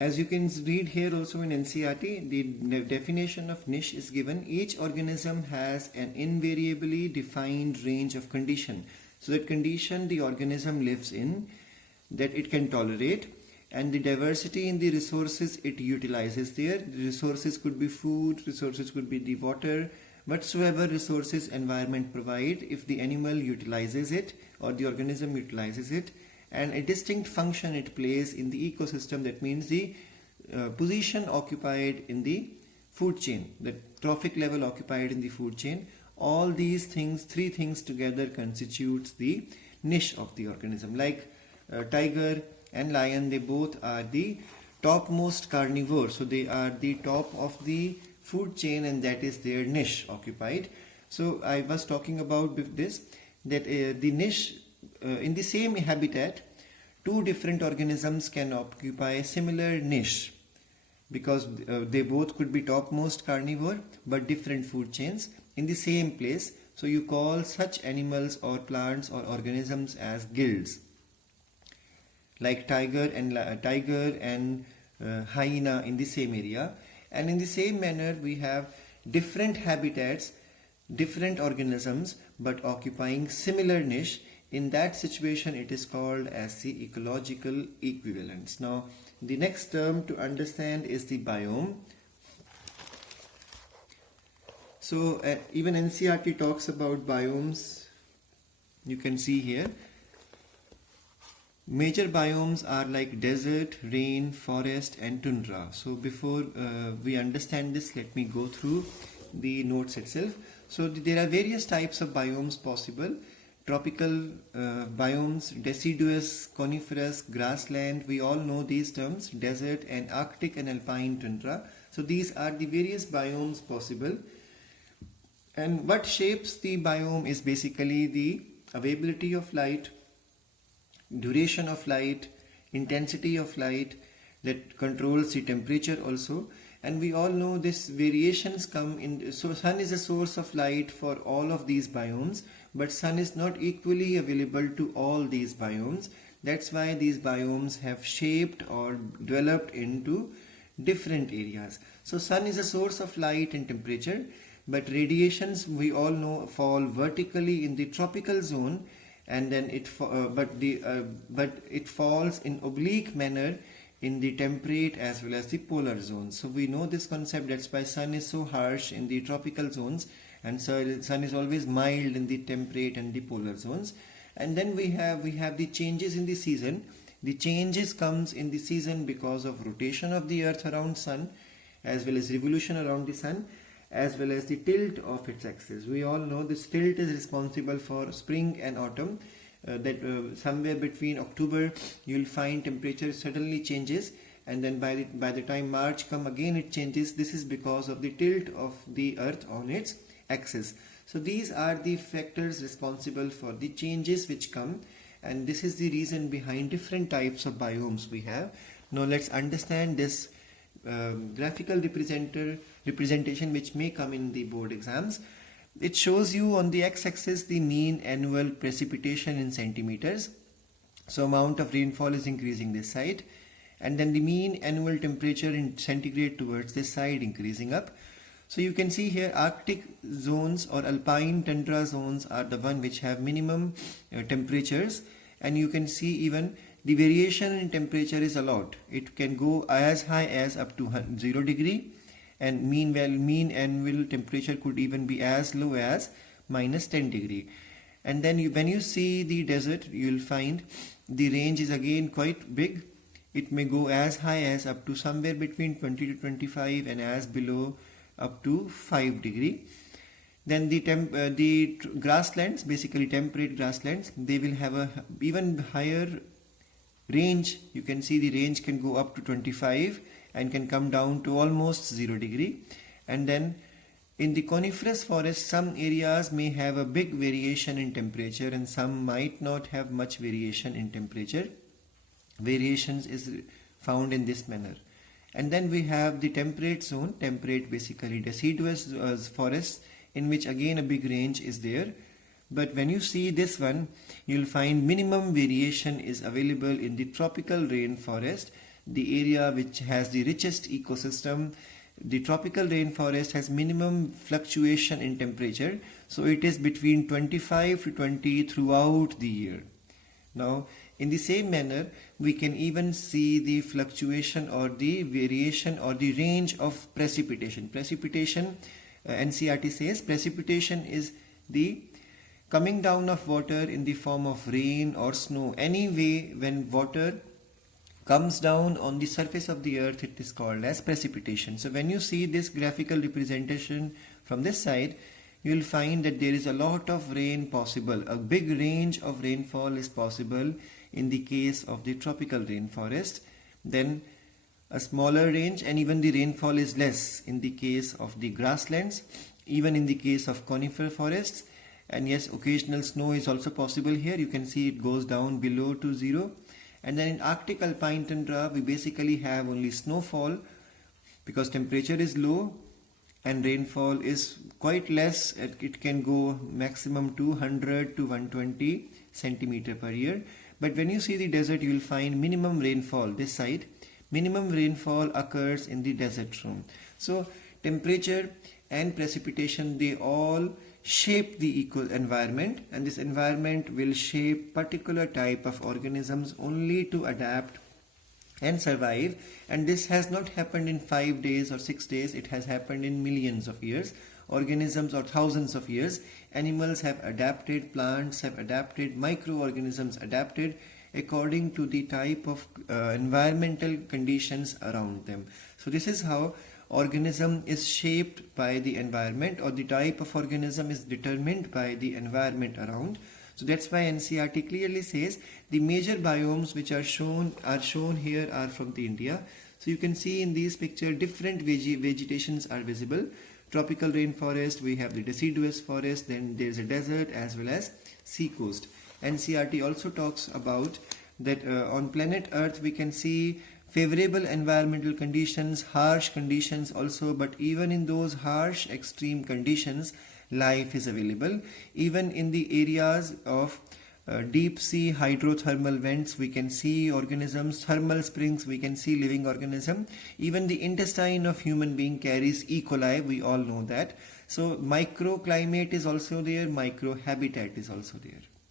As you can read here also in NCERT, the definition of niche is given. Each organism has an invariably defined range of condition. So that condition the organism lives in, that it can tolerate, and the diversity in the resources it utilizes there. The resources could be food, resources could be the water, whatsoever resources environment provide, if the animal utilizes it or the organism utilizes it, and a distinct function it plays in the ecosystem, that means the position occupied in the food chain, the trophic level occupied in the food chain. All these things, three things together constitutes the niche of the organism. Like tiger and lion, they both are the topmost carnivore, so they are the top of the food chain, and that is their niche occupied. So I was talking about this, that the niche in the same habitat, two different organisms can occupy a similar niche, because they both could be topmost carnivore but different food chains in the same place. So you call such animals or plants or organisms as guilds, like tiger and hyena in the same area. And in the same manner we have different habitats, different organisms, but occupying similar niche. In that situation it is called as the ecological equivalence. Now the next term to understand is the biome. So even NCERT talks about biomes. You can see here major biomes are like desert, rain, forest and tundra. So before we understand this, let me go through the notes itself. So there are various types of biomes possible. Tropical biomes, deciduous, coniferous, grassland, we all know these terms, desert and Arctic and alpine tundra. So these are the various biomes possible. And what shapes the biome is basically the availability of light, duration of light, intensity of light, that controls the temperature also. And we all know this variations come in. So sun is a source of light for all of these biomes, but sun is not equally available to all these biomes. That's why these biomes have shaped or developed into different areas. So sun is a source of light and temperature, but radiations we all know fall vertically in the tropical zone, and then it falls in oblique manner in the temperate as well as the polar zones. So we know this concept. That's why sun is so harsh in the tropical zones, and so sun is always mild in the temperate and the polar zones. And then we have the changes in the season. The changes comes in the season because of rotation of the earth around sun, as well as revolution around the sun, as well as the tilt of its axis. We all know this tilt is responsible for spring and autumn. Somewhere between October you'll find temperature suddenly changes, and then by the time March come again it changes. This is because of the tilt of the earth on its axis. So these are the factors responsible for the changes which come, and this is the reason behind different types of biomes we have. Now let's understand this graphical representation which may come in the board exams. It shows you on the x-axis the mean annual precipitation in centimeters. So amount of rainfall is increasing this side, and then the mean annual temperature in centigrade towards this side increasing up. So you can see here Arctic zones or alpine tundra zones are the one which have minimum temperatures, and you can see even the variation in temperature is a lot. It can go as high as up to 0 degree, and mean annual temperature could even be as low as minus 10 degree. And then when you see the desert, you will find the range is again quite big. It may go as high as up to somewhere between 20 to 25, and as below up to 5 degree. Then the grasslands, basically temperate grasslands, they will have a even higher range. You can see the range can go up to 25 and can come down to almost 0 degree. And then in the coniferous forest, some areas may have a big variation in temperature, and some might not have much variation in temperature. Variations is found in this manner. And then we have the temperate zone, temperate basically deciduous forests, in which again a big range is there. But when you see this one, you'll find minimum variation is available in the tropical rainforest. the area which has the richest ecosystem. The tropical rainforest has minimum fluctuation in temperature, so it is between 25 to 20 throughout the year. Now, in the same manner, we can even see the fluctuation or the variation or the range of precipitation. Precipitation, NCERT says, precipitation is the coming down of water in the form of rain or snow. Anyway, when water comes down on the surface of the earth, it is called as precipitation. So when you see this graphical representation from this side, you will find that there is a lot of rain possible. A big range of rainfall is possible in the case of the tropical rainforest. Then a smaller range, and even the rainfall is less in the case of the grasslands, even in the case of conifer forests. And yes, occasional snow is also possible here. You can see it goes down below to zero. And then in Arctic alpine tundra, we basically have only snowfall because temperature is low and rainfall is quite less. It can go maximum 200 to 120 centimeter per year. But when you see the desert, you will find minimum rainfall this side. Minimum rainfall occurs in the desert zone. So temperature and precipitation, they all shape the environment, and this environment will shape particular type of organisms only to adapt and survive. And this has not happened in 5 days or 6 days. It has happened in millions of years. Organisms or thousands of years. Animals have adapted, plants have adapted, microorganisms adapted according to the type of environmental conditions around them. So this is how organism is shaped by the environment, or the type of organism is determined by the environment around. So that's why NCERT clearly says the major biomes which are shown here are from the India. So you can see in these pictures different vegetations are visible. Tropical rainforest, we have the deciduous forest, then there is a desert as well as sea coast. NCERT also talks about that on planet Earth we can see favorable environmental conditions, harsh conditions also, but even in those harsh extreme conditions, life is available. Even in the areas of deep sea hydrothermal vents, we can see organisms. Thermal springs, we can see living organism. Even the intestine of human being carries E. coli, we all know that. So microclimate is also there, microhabitat is also there.